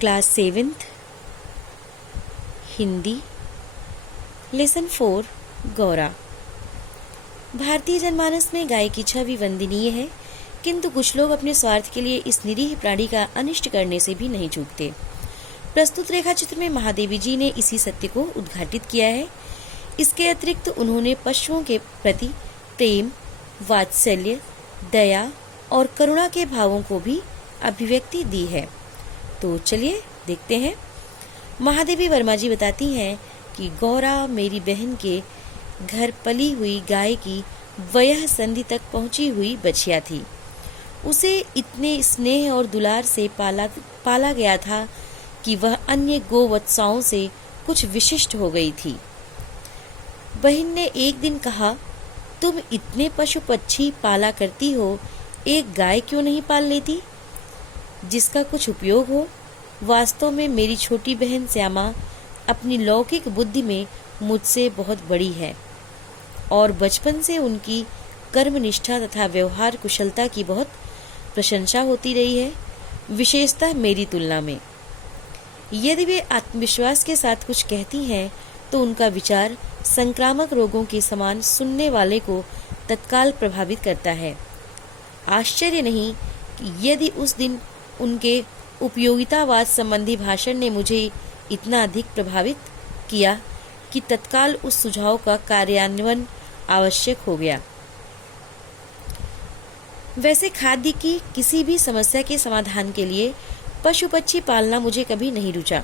Class 7th Hindi lesson 4 Gaura. भारतीय जनमानस में गाय की छवि वंदनीय है, किंतु कुछ लोग अपने स्वार्थ के लिए इस निरीह प्राणी का अनिष्ट करने से भी नहीं चूकते। प्रस्तुत रेखा चित्र में महादेवी जी ने इसी सत्य को उद्घाटित किया है। इसके अतिरिक्त उन्होंने पशुओं के प्रति प्रेम, वात्सल्य, दया और करुणा के भावों को भी अभिव्यक्ति दी है। तो चलिए देखते हैं। महादेवी वर्मा जी बताती हैं कि गौरा मेरी बहन के घर पली हुई गाय की वयः संधि तक पहुंची हुई बछिया थी। उसे इतने स्नेह और दुलार से पाला गया था कि वह अन्य गोवत्साओं से कुछ विशिष्ट हो गई थी। बहन ने एक दिन कहा, तुम इतने पशु पक्षी पाला करती हो, एक गाय क्यों नहीं पाल लेती जिसका कुछ उपयोग हो। वास्तव में मेरी छोटी बहन श्यामा अपनी लौकिक बुद्धि में मुझसे बहुत बड़ी है और बचपन से उनकी कर्मनिष्ठा तथा व्यवहार कुशलता की बहुत प्रशंसा होती रही है, विशेषतः मेरी तुलना में। यदि वे आत्मविश्वास के साथ कुछ कहती हैं तो उनका विचार संक्रामक रोगों के समान सुनने वाले को तत्काल प्रभावित करता है। आश्चर्य नहीं कि यदि उस दिन उनके उपयोगितावाद संबंधी भाषण ने मुझे इतना अधिक प्रभावित किया कि तत्काल उस सुझाव का कार्यान्वयन आवश्यक हो गया। वैसे खाद्य की किसी भी समस्या के समाधान के लिए पशु पक्षी पालना मुझे कभी नहीं रुचा।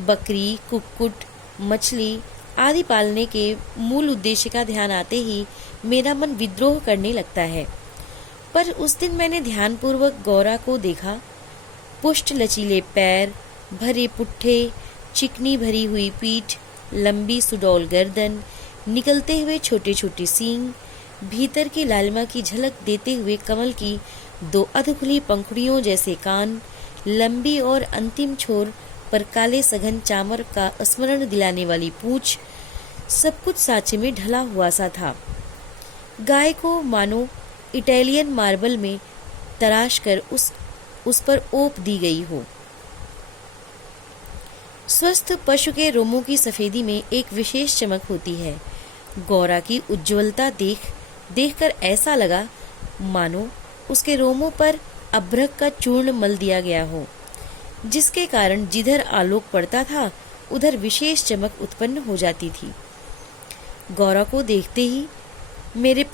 बकरी, कुक्कुट, मछली आदि पालने के मूल उद्देश्य का ध्यान आते ही मेरा मन विद्रोह करने लगता है। पर उस दिन मैंने ध्यानपूर्वक गौरा को देखा। पुष्ट लचीले पैर, भरे पुट्ठे, चिकनी भरी हुई पीठ, लंबी सुडौल गर्दन, निकलते हुए छोटे छोटे सींग, भीतर की लालिमा की झलक देते हुए कमल की दो अधखुली पंखुड़ियों जैसे कान, लंबी और अंतिम छोर पर काले सघन चामर का स्मरण दिलाने वाली पूंछ, सब कुछ साँचे में ढला हुआ सा था। गाय को मानो इटालियन मार्बल में तराश कर उस पर ओप दी गई हो। स्वस्थ पशु के रोमों की सफेदी में एक विशेष चमक होती है। गौरा की उज्ज्वलता देखकर ऐसा लगा मानो उसके रोमों पर अभ्रक का चूर्ण मल दिया गया हो, जिसके कारण जिधर आलोक पड़ता था उधर विशेष चमक उत्पन्न हो जाती थी। गौरा को देखते ही मेरे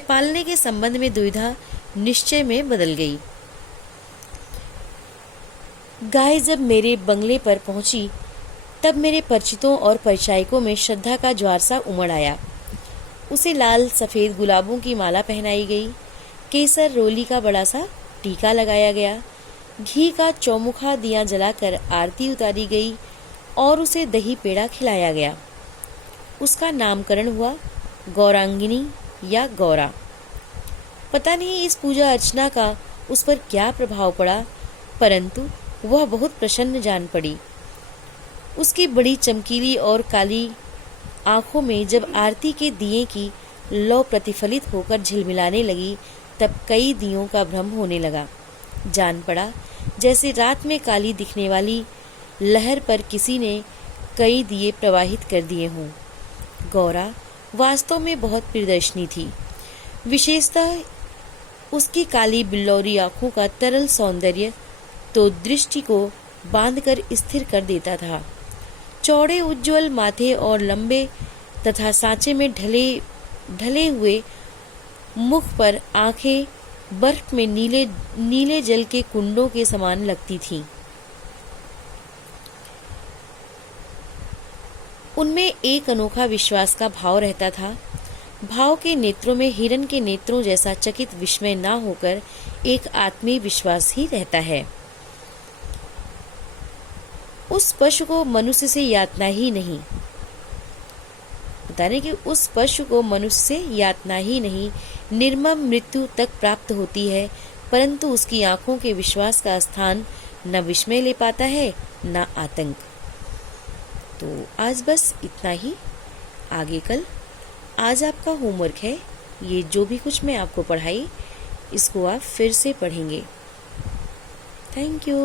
पालने के संबंध में दुविधा निश्चय में बदल गई। गाय जब मेरे बंगले पर पहुंची तब मेरे परिचितों और परिचायकों में श्रद्धा का ज्वार सा उमड़ आया। उसे लाल सफेद गुलाबों की माला पहनाई गई, केसर रोली का बड़ा सा टीका लगाया गया, घी का चौमुखा दिया जलाकर आरती उतारी गई और उसे दही पेड़ा खिलाया गया। उसका नामकरण हुआ गौरांगिनी या गौरा। पता नहीं इस पूजा अर्चना का उस पर क्या प्रभाव पड़ा, परंतु वह बहुत प्रसन्न जान पड़ी। उसकी बड़ी चमकीली और काली आंखों में जब आरती के दिए की लौ प्रतिफलित होकर झिलमिलाने लगी तब कई दियों का भ्रम होने लगा। जान पड़ा जैसे रात में काली दिखने वाली लहर पर किसी ने कई दिए प्रवाहित कर दिए हों। गौरा वास्तव में बहुत प्रियदर्शनी थी। विशेषतः उसकी काली बिल्लौरी आंखों का तरल सौंदर्य तो दृष्टि को बांधकर स्थिर कर देता था। चौड़े उज्ज्वल माथे और लंबे तथा सांचे में ढले हुए मुख पर आंखें बर्फ में नीले जल के कुंडों के समान लगती थीं। उनमें एक अनोखा विश्वास का भाव रहता था। भाव के नेत्रों में हिरण के नेत्रों जैसा चकित विस्मय ना होकर एक आत्मीय विश्वास ही रहता है। उस पशु को मनुष्य से यातना ही नहीं, बता रहे कि उस पशु को मनुष्य से यातना ही नहीं निर्मम मृत्यु तक प्राप्त होती है, परंतु उसकी आंखों के विश्वास का स्थान न विस्मय ले पाता है न आतंक। तो आज बस इतना ही। आगे कल आज आपका होमवर्क है, ये जो भी कुछ मैं आपको पढ़ाई इसको आप फिर से पढ़ेंगे। Thank you.